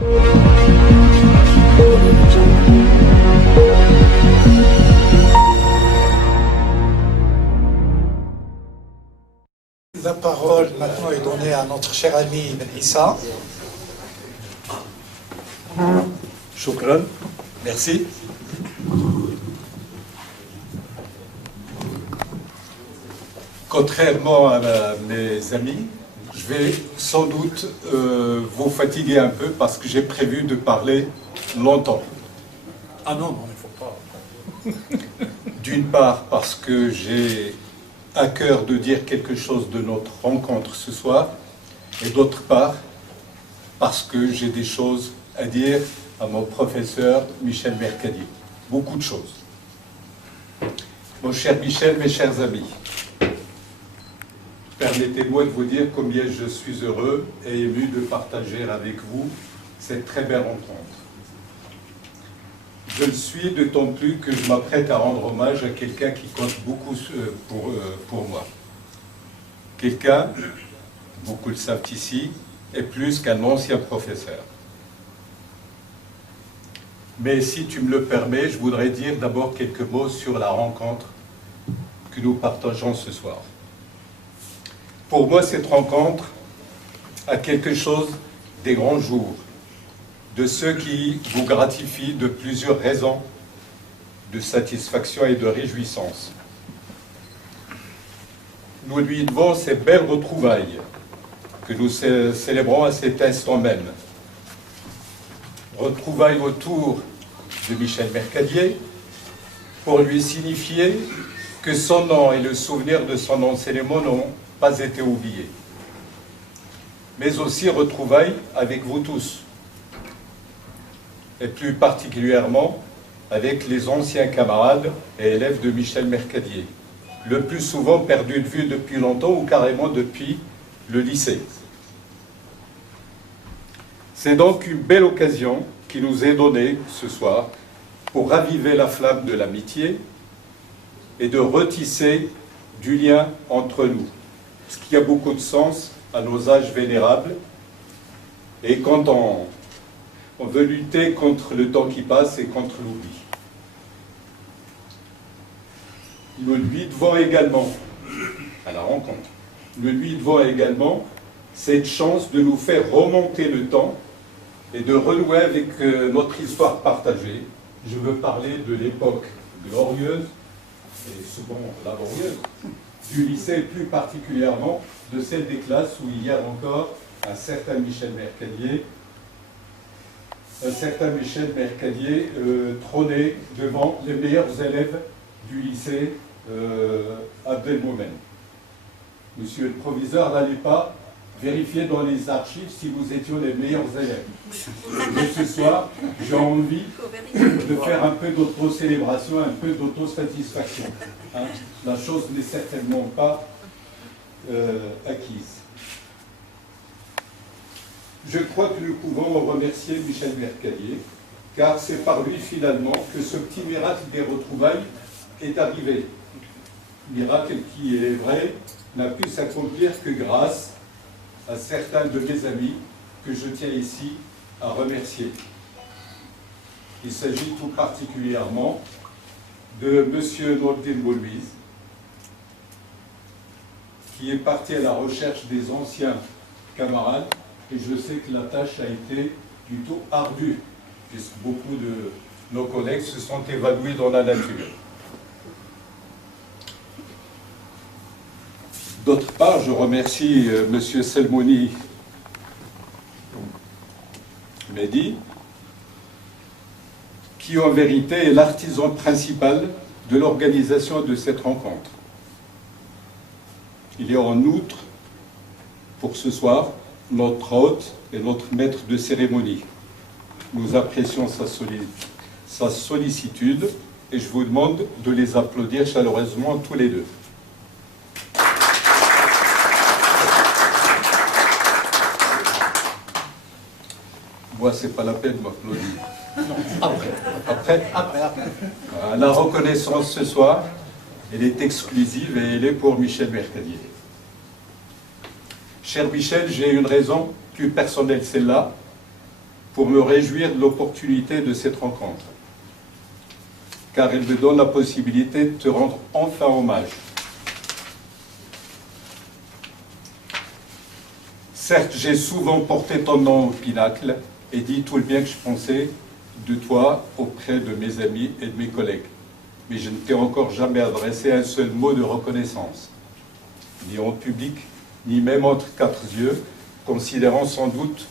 La parole maintenant est donnée à notre cher ami Ben Issa. Shukran, merci. Contrairement à mes amis, je vais sans doute vous fatiguer un peu parce que j'ai prévu de parler longtemps. Ah non, non, il ne faut pas. D'une part parce que j'ai à cœur de dire quelque chose de notre rencontre ce soir, et d'autre part parce que j'ai des choses à dire à mon professeur Michel Mercadier. Beaucoup de choses. Mon cher Michel, mes chers amis, permettez-moi de vous dire combien je suis heureux et ému de partager avec vous cette très belle rencontre. Je le suis d'autant plus que je m'apprête à rendre hommage à quelqu'un qui compte beaucoup pour moi. Quelqu'un, beaucoup le savent ici, est plus qu'un ancien professeur. Mais si tu me le permets, je voudrais dire d'abord quelques mots sur la rencontre que nous partageons ce soir. Pour moi, cette rencontre a quelque chose des grands jours, de ceux qui vous gratifient de plusieurs raisons de satisfaction et de réjouissance. Nous lui devons ces belles retrouvailles que nous célébrons à cet instant même. Retrouvailles autour de Michel Mercadier pour lui signifier que son nom et le souvenir de son enseignement n'ont pas été oubliés. Mais aussi retrouvailles avec vous tous, et plus particulièrement avec les anciens camarades et élèves de Michel Mercadier, le plus souvent perdus de vue depuis longtemps ou carrément depuis le lycée. C'est donc une belle occasion qui nous est donnée ce soir pour raviver la flamme de l'amitié et de retisser du lien entre nous, ce qui a beaucoup de sens à nos âges vénérables et quand on veut lutter contre le temps qui passe et contre l'oubli. Nous lui devons également, à la rencontre, nous lui devons également cette chance de nous faire remonter le temps et de renouer avec notre histoire partagée. Je veux parler de l'époque glorieuse, et souvent laborieuse, du lycée, et plus particulièrement de celle des classes où hier encore un certain Michel Mercadier trônait devant les meilleurs élèves du lycée Abdelmoumen. Monsieur le proviseur n'allait pas vérifier dans les archives si vous étiez les meilleurs élèves. Mais ce soir, j'ai envie de faire un peu d'auto-célébration, un peu d'auto-satisfaction. Hein, la chose n'est certainement pas acquise. Je crois que nous pouvons remercier Michel Mercadier, car c'est par lui finalement que ce petit miracle des retrouvailles est arrivé. Miracle qui, il est vrai, n'a pu s'accomplir que grâce à certains de mes amis que je tiens ici à remercier. Il s'agit tout particulièrement de M. Nordin Boulouise, qui est parti à la recherche des anciens camarades, et je sais que la tâche a été plutôt ardue, puisque beaucoup de nos collègues se sont évanouis dans la nature. D'autre part, je remercie M. Selmouni Mehdi, qui en vérité est l'artisan principal de l'organisation de cette rencontre. Il est en outre, pour ce soir, notre hôte et notre maître de cérémonie. Nous apprécions sa sollicitude et je vous demande de les applaudir chaleureusement tous les deux. Moi, c'est pas la peine de m'applaudir. Après. La reconnaissance ce soir, elle est exclusive et elle est pour Michel Mercadier. Cher Michel, j'ai une raison plus personnelle, celle-là, pour me réjouir de l'opportunité de cette rencontre, car elle me donne la possibilité de te rendre enfin hommage. Certes, j'ai souvent porté ton nom au pinacle et dit tout le bien que je pensais de toi auprès de mes amis et de mes collègues. Mais je ne t'ai encore jamais adressé un seul mot de reconnaissance, ni en public, ni même entre quatre yeux, considérant sans doute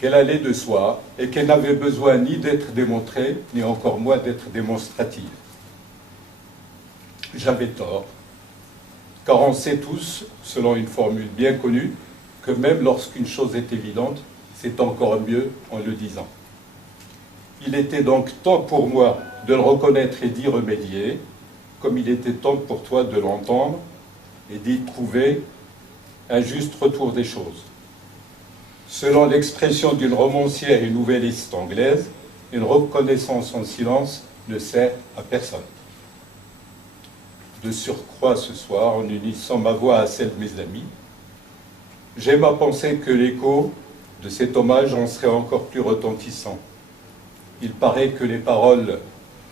qu'elle allait de soi et qu'elle n'avait besoin ni d'être démontrée, ni encore moins d'être démonstrative. J'avais tort, car on sait tous, selon une formule bien connue, que même lorsqu'une chose est évidente, c'est encore mieux en le disant. Il était donc temps pour moi de le reconnaître et d'y remédier, comme il était temps pour toi de l'entendre et d'y trouver un juste retour des choses. Selon l'expression d'une romancière et nouvelliste anglaise, une reconnaissance en silence ne sert à personne. De surcroît ce soir, en unissant ma voix à celle de mes amis, j'aime à penser que l'écho de cet hommage en serait encore plus retentissant. Il paraît que les paroles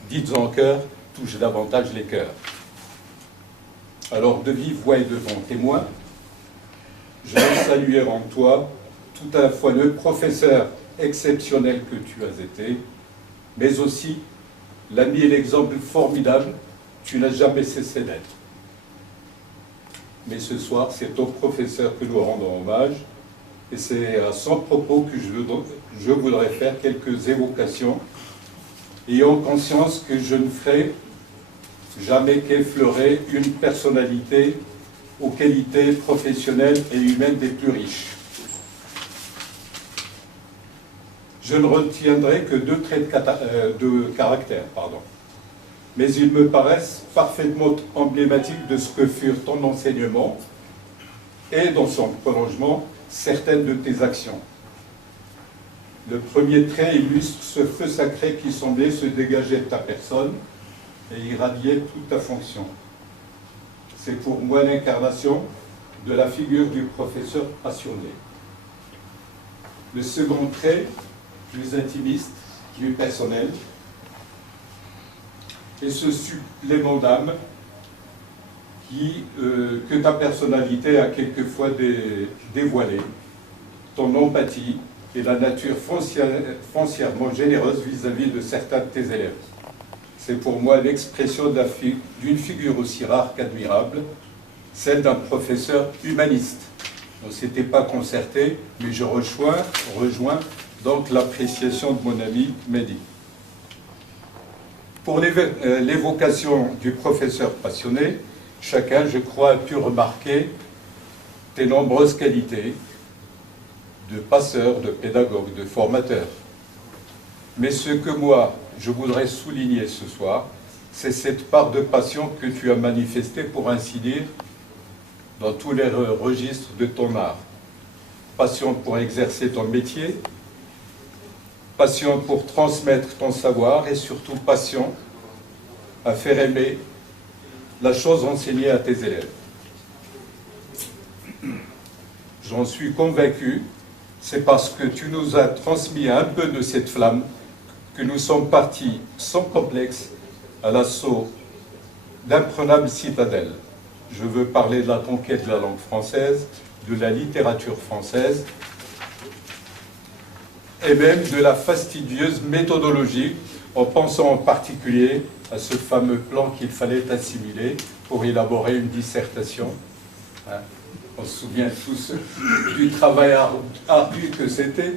dites en chœur touchent davantage les cœurs. Alors de vive voix et devant témoin, je veux saluer en toi tout un fois le professeur exceptionnel que tu as été, mais aussi l'ami et l'exemple formidable que tu n'as jamais cessé d'être. Mais ce soir, c'est au professeur que nous rendons hommage, et c'est à son propos que je voudrais faire quelques évocations, ayant conscience que je ne ferai jamais qu'effleurer une personnalité aux qualités professionnelles et humaines des plus riches. Je ne retiendrai que deux traits de caractère, mais ils me paraissent parfaitement emblématiques de ce que furent ton enseignement et, dans son prolongement, certaines de tes actions. Le premier trait illustre ce feu sacré qui semblait se dégager de ta personne et irradier toute ta fonction. C'est pour moi l'incarnation de la figure du professeur passionné. Le second trait, plus intimiste, plus personnel, et ce supplément d'âme que ta personnalité a quelquefois dévoilé, ton empathie et la nature foncièrement généreuse vis-à-vis de certains de tes élèves. C'est pour moi l'expression d'une figure aussi rare qu'admirable, celle d'un professeur humaniste. On ne s'était pas concerté, mais je rejoins donc l'appréciation de mon ami Mehdi. Pour l'évocation du professeur passionné, chacun, je crois, a pu remarquer tes nombreuses qualités de passeur, de pédagogue, de formateur. Mais ce que moi, je voudrais souligner ce soir, c'est cette part de passion que tu as manifestée, pour ainsi dire, dans tous les registres de ton art. Passion pour exercer ton métier, passion pour transmettre ton savoir et surtout passion à faire aimer la chose enseignée à tes élèves. J'en suis convaincu, c'est parce que tu nous as transmis un peu de cette flamme que nous sommes partis sans complexe à l'assaut d'imprenables citadelles. Je veux parler de la conquête de la langue française, de la littérature française, et même de la fastidieuse méthodologie, en pensant en particulier à ce fameux plan qu'il fallait assimiler pour élaborer une dissertation. On se souvient tous du travail ardu que c'était,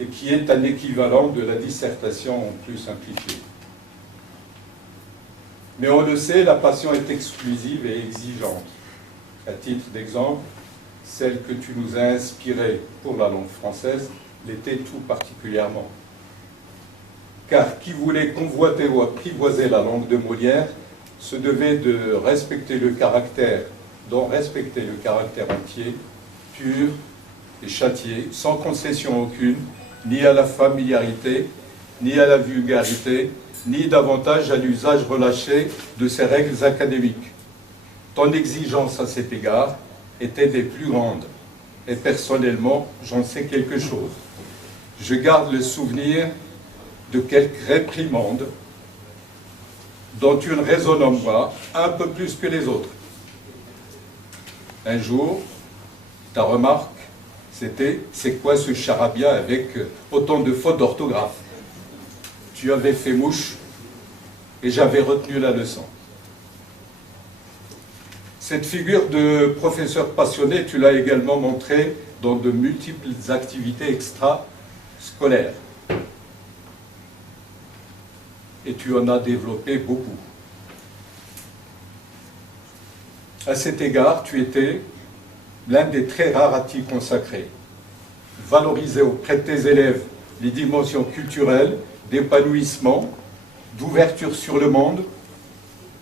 et qui est un équivalent de la dissertation en plus simplifiée. Mais on le sait, la passion est exclusive et exigeante. À titre d'exemple, celle que tu nous as inspirée pour la langue française l'était tout particulièrement. Car qui voulait convoiter ou apprivoiser la langue de Molière se devait de respecter le caractère, entier, pur et châtié, sans concession aucune, ni à la familiarité, ni à la vulgarité, ni davantage à l'usage relâché de ces règles académiques. Ton exigence à cet égard était des plus grandes, et personnellement, j'en sais quelque chose. Je garde le souvenir de quelques réprimandes dont une résonne en moi un peu plus que les autres. Un jour, ta remarque, c'était « c'est quoi ce charabia avec autant de fautes d'orthographe ?» Tu avais fait mouche et j'avais retenu la leçon. Cette figure de professeur passionné, tu l'as également montrée dans de multiples activités extrascolaires. Et tu en as développé beaucoup. À cet égard, tu étais l'un des très rares à t'y consacrer. Valoriser auprès de tes élèves les dimensions culturelles, d'épanouissement, d'ouverture sur le monde,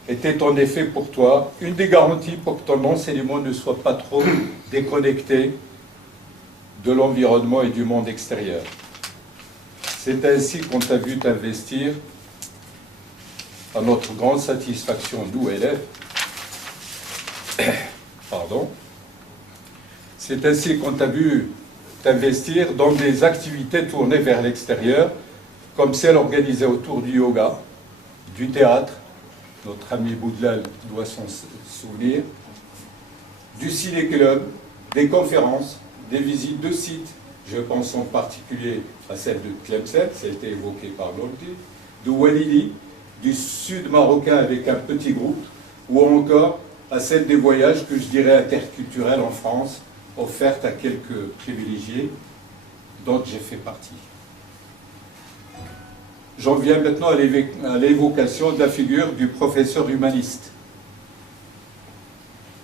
était en effet pour toi une des garanties pour que ton enseignement ne soit pas trop déconnecté de l'environnement et du monde extérieur. C'est ainsi qu'on t'a vu t'investir, à notre grande satisfaction, nous élèves, pardon, c'est ainsi qu'on t'a vu t'investir dans des activités tournées vers l'extérieur, comme celles organisées autour du yoga, du théâtre, notre ami Boudlal doit s'en souvenir, du ciné-club, des conférences, des visites de sites. Je pense en particulier à celle de Tlemcen, ça a été évoqué par Loldi, de Walili, du sud marocain avec un petit groupe, ou encore à celle des voyages que je dirais interculturels en France, offertes à quelques privilégiés dont j'ai fait partie. J'en viens maintenant à l'évocation de la figure du professeur humaniste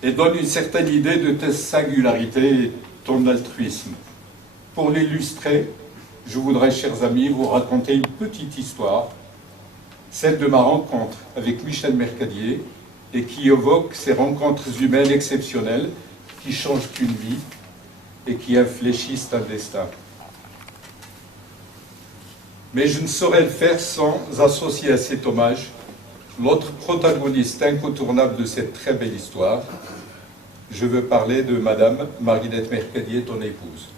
et donne une certaine idée de ta singularité et ton altruisme. Pour l'illustrer, je voudrais, chers amis, vous raconter une petite histoire, celle de ma rencontre avec Michel Mercadier, et qui évoque ces rencontres humaines exceptionnelles qui changent une vie et qui infléchissent un destin. Mais je ne saurais le faire sans associer à cet hommage l'autre protagoniste incontournable de cette très belle histoire. Je veux parler de Madame Marinette Mercadier, ton épouse.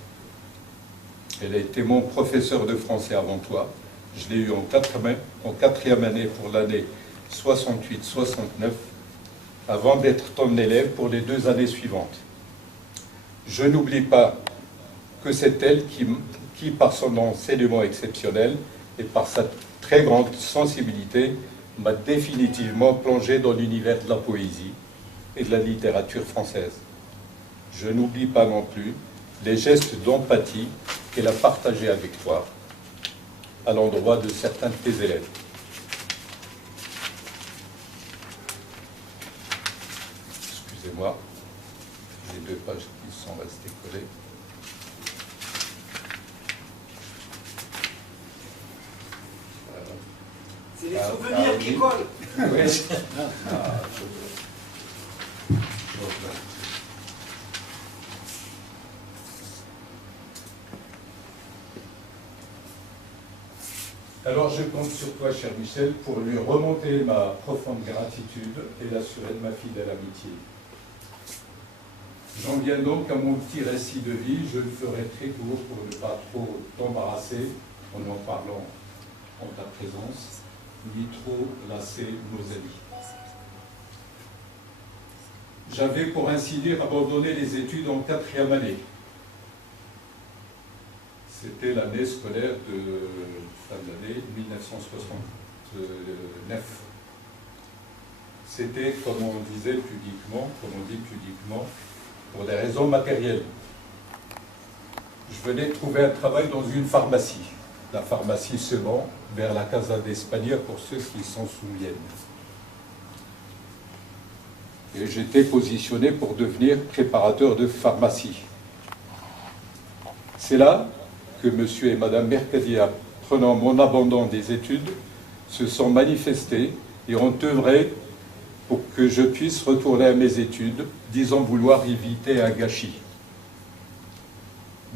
Elle a été mon professeur de français avant toi. Je l'ai eu en quatrième année pour l'année 68-69, avant d'être ton élève pour les 2 années suivantes. Je n'oublie pas que c'est elle qui, par son enseignement exceptionnel et par sa très grande sensibilité, m'a définitivement plongé dans l'univers de la poésie et de la littérature française. Je n'oublie pas non plus les gestes d'empathie qu'elle a partagés avec toi à l'endroit de certains de tes élèves. Excusez-moi, les 2 pages qui sont restées collées. C'est les souvenirs qui collent. Oui. Alors je compte sur toi, cher Michel, pour lui remonter ma profonde gratitude et l'assurer de ma fidèle amitié. J'en viens donc à mon petit récit de vie. Je le ferai très court pour ne pas trop t'embarrasser en parlant en ta présence, ni trop lasser nos amis. J'avais, pour ainsi dire, abandonné les études en 4e année. C'était l'année scolaire de fin de l'année 1969. C'était, comme on disait pudiquement, pour des raisons matérielles. Je venais de trouver un travail dans une pharmacie, la pharmacie Semant, vers la Casa d'Espagne, pour ceux qui s'en souviennent. Et j'étais positionné pour devenir préparateur de pharmacie. C'est là que M. et Mme Mercadier, apprenant mon abandon des études, se sont manifestés et ont œuvré pour que je puisse retourner à mes études, disant vouloir éviter un gâchis.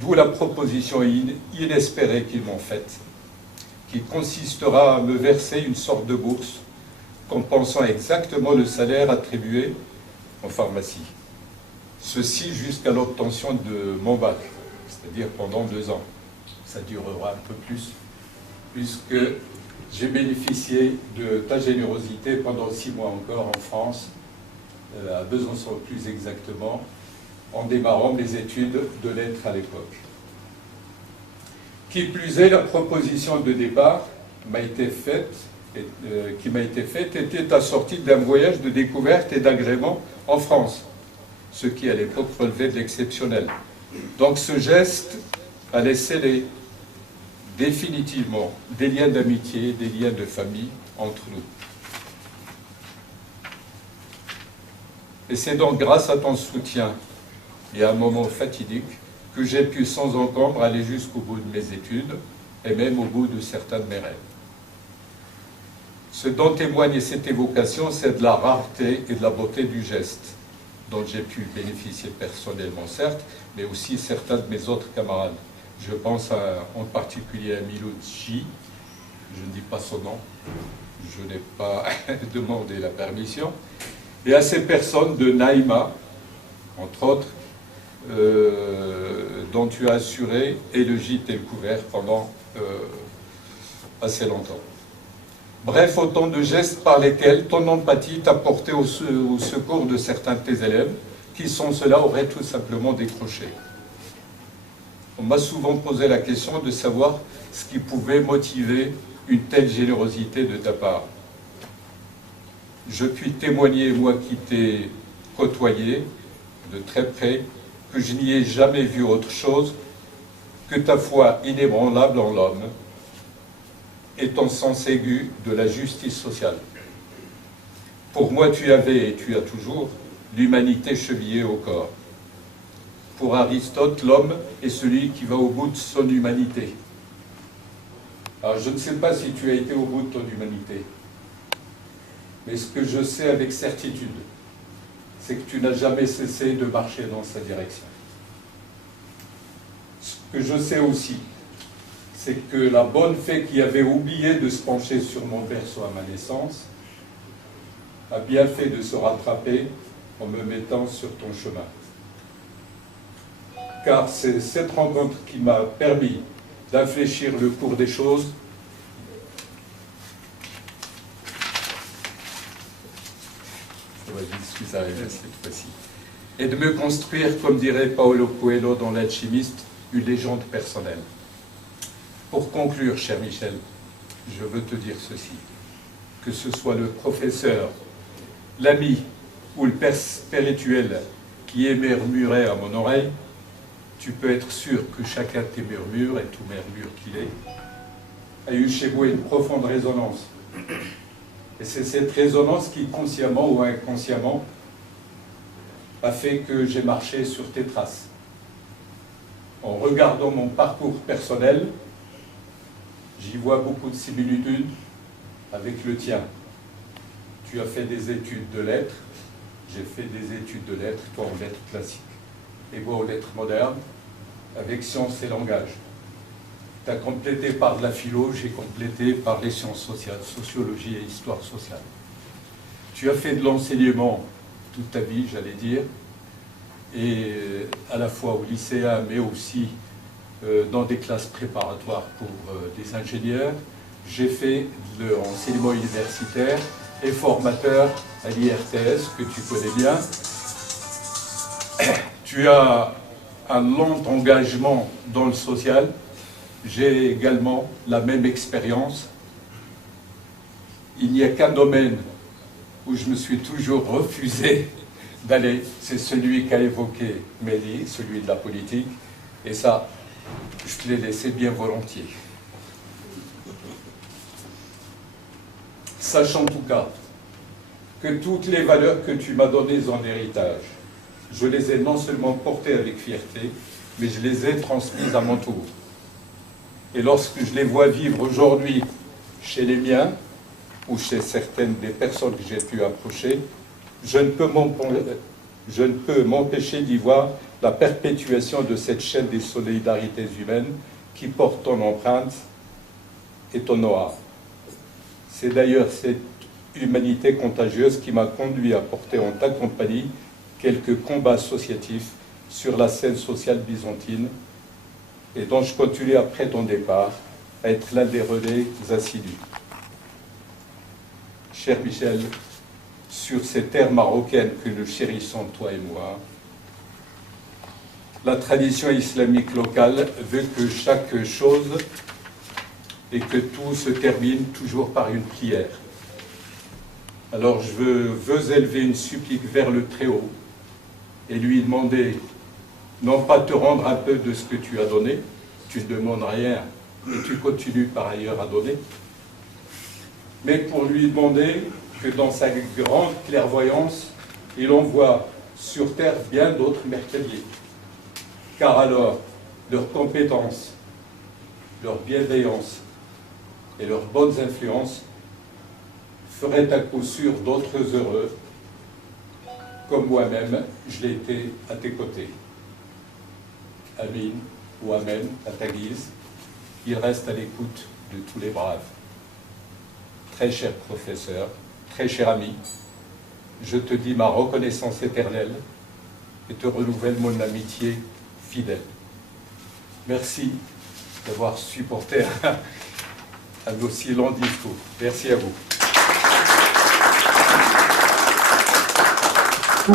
D'où la proposition inespérée qu'ils m'ont faite, qui consistera à me verser une sorte de bourse, compensant exactement le salaire attribué en pharmacie. Ceci jusqu'à l'obtention de mon bac, c'est-à-dire pendant 2 ans. Ça durera un peu plus, puisque j'ai bénéficié de ta générosité pendant 6 mois encore en France, à Besançon plus exactement, en démarrant mes études de lettres à l'époque. Qui plus est, la proposition de départ qui m'a été faite était assortie d'un voyage de découverte et d'agrément en France, ce qui à l'époque relevait de l'exceptionnel. Donc ce geste a laissé définitivement des liens d'amitié, des liens de famille entre nous. Et c'est donc grâce à ton soutien et à un moment fatidique que j'ai pu sans encombre aller jusqu'au bout de mes études et même au bout de certains de mes rêves. Ce dont témoigne cette évocation, c'est de la rareté et de la beauté du geste, dont j'ai pu bénéficier personnellement, certes, mais aussi certains de mes autres camarades. Je pense en particulier à Milouchi, je ne dis pas son nom, je n'ai pas demandé la permission, et à ces personnes de Naïma, entre autres, dont tu as assuré et le gîte et le couvert pendant assez longtemps. Bref, autant de gestes par lesquels ton empathie t'a porté au secours de certains de tes élèves qui, sans cela, auraient tout simplement décroché. On m'a souvent posé la question de savoir ce qui pouvait motiver une telle générosité de ta part. Je puis témoigner, moi qui t'ai côtoyé de très près, que je n'y ai jamais vu autre chose que ta foi inébranlable en l'homme et ton sens aigu de la justice sociale. Pour moi, tu avais, et tu as toujours, l'humanité chevillée au corps. Pour Aristote, l'homme est celui qui va au bout de son humanité. Alors, je ne sais pas si tu as été au bout de ton humanité, mais ce que je sais avec certitude, c'est que tu n'as jamais cessé de marcher dans sa direction. Ce que je sais aussi, c'est que la bonne fée qui avait oublié de se pencher sur mon berceau à ma naissance a bien fait de se rattraper en me mettant sur ton chemin. Car c'est cette rencontre qui m'a permis d'infléchir le cours des choses cette fois-ci, et de me construire, comme dirait Paulo Coelho dans L'Alchimiste, une légende personnelle. Pour conclure, cher Michel, je veux te dire ceci, que ce soit le professeur, l'ami ou le père spirituel qui est murmuré à mon oreille, tu peux être sûr que chacun de tes murmures, et tout murmure qu'il est, a eu chez moi une profonde résonance. Et c'est cette résonance qui, consciemment ou inconsciemment, a fait que j'ai marché sur tes traces. En regardant mon parcours personnel, j'y vois beaucoup de similitudes avec le tien. Tu as fait des études de lettres, j'ai fait des études de lettres, toi en lettres classiques, et moi en lettres modernes, avec sciences et langage. Tu as complété par de la philo, j'ai complété par les sciences sociales, sociologie et histoire sociale. Tu as fait de l'enseignement toute ta vie, j'allais dire, et à la fois au lycéen, mais aussi dans des classes préparatoires pour des ingénieurs. J'ai fait de l'enseignement universitaire et formateur à l'IRTS, que tu connais bien. Tu as un long engagement dans le social. J'ai également la même expérience. Il n'y a qu'un domaine où je me suis toujours refusé d'aller, c'est celui qu'a évoqué Mélie, celui de la politique, et ça, je te l'ai laissé bien volontiers. Sache en tout cas que toutes les valeurs que tu m'as données en héritage, je les ai non seulement portées avec fierté, mais je les ai transmises à mon tour. Et lorsque je les vois vivre aujourd'hui chez les miens, ou chez certaines des personnes que j'ai pu approcher, je ne peux m'empêcher d'y voir la perpétuation de cette chaîne des solidarités humaines qui porte ton empreinte et ton aura. C'est d'ailleurs cette humanité contagieuse qui m'a conduit à porter en ta compagnie quelques combats associatifs sur la scène sociale byzantine et dont je continue après ton départ à être l'un des relais assidus. Cher Michel, sur ces terres marocaines que nous chérissons, toi et moi, la tradition islamique locale veut que chaque chose et que tout se termine toujours par une prière. Alors je veux élever une supplique vers le Très-Haut et lui demander, non pas te rendre un peu de ce que tu as donné, tu ne demandes rien et tu continues par ailleurs à donner, mais pour lui demander que dans sa grande clairvoyance, il envoie sur terre bien d'autres mercadiers. Car alors, leurs compétences, leur bienveillance et leurs bonnes influences feraient à coup sûr d'autres heureux, comme moi-même, je l'ai été à tes côtés. Amin ou Amen, à ta guise, il reste à l'écoute de tous les braves. Très cher professeur, très cher ami, je te dis ma reconnaissance éternelle et te renouvelle mon amitié fidèle. Merci d'avoir supporté un aussi long discours. Merci à vous.